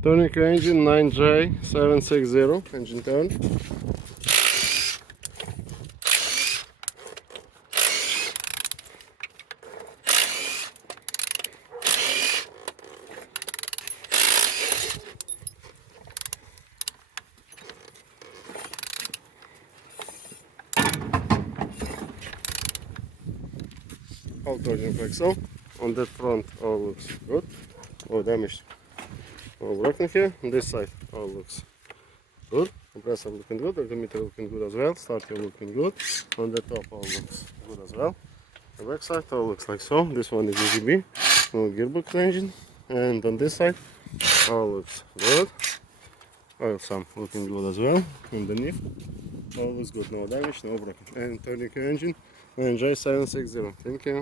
Turning engine 9J760, engine turn. All turning like so. On that front all looks good. No damage, no broken here. On this side all looks good. Compressor looking good, altimeter looking good as well, starter looking good. On the top all looks good as well. The back side all looks like so. This one is EGB, no gearbox engine. And on this side all looks good. Oil sump looking good as well. Underneath all looks good, no damage, no broken. And turning engine NJ760. Thank you.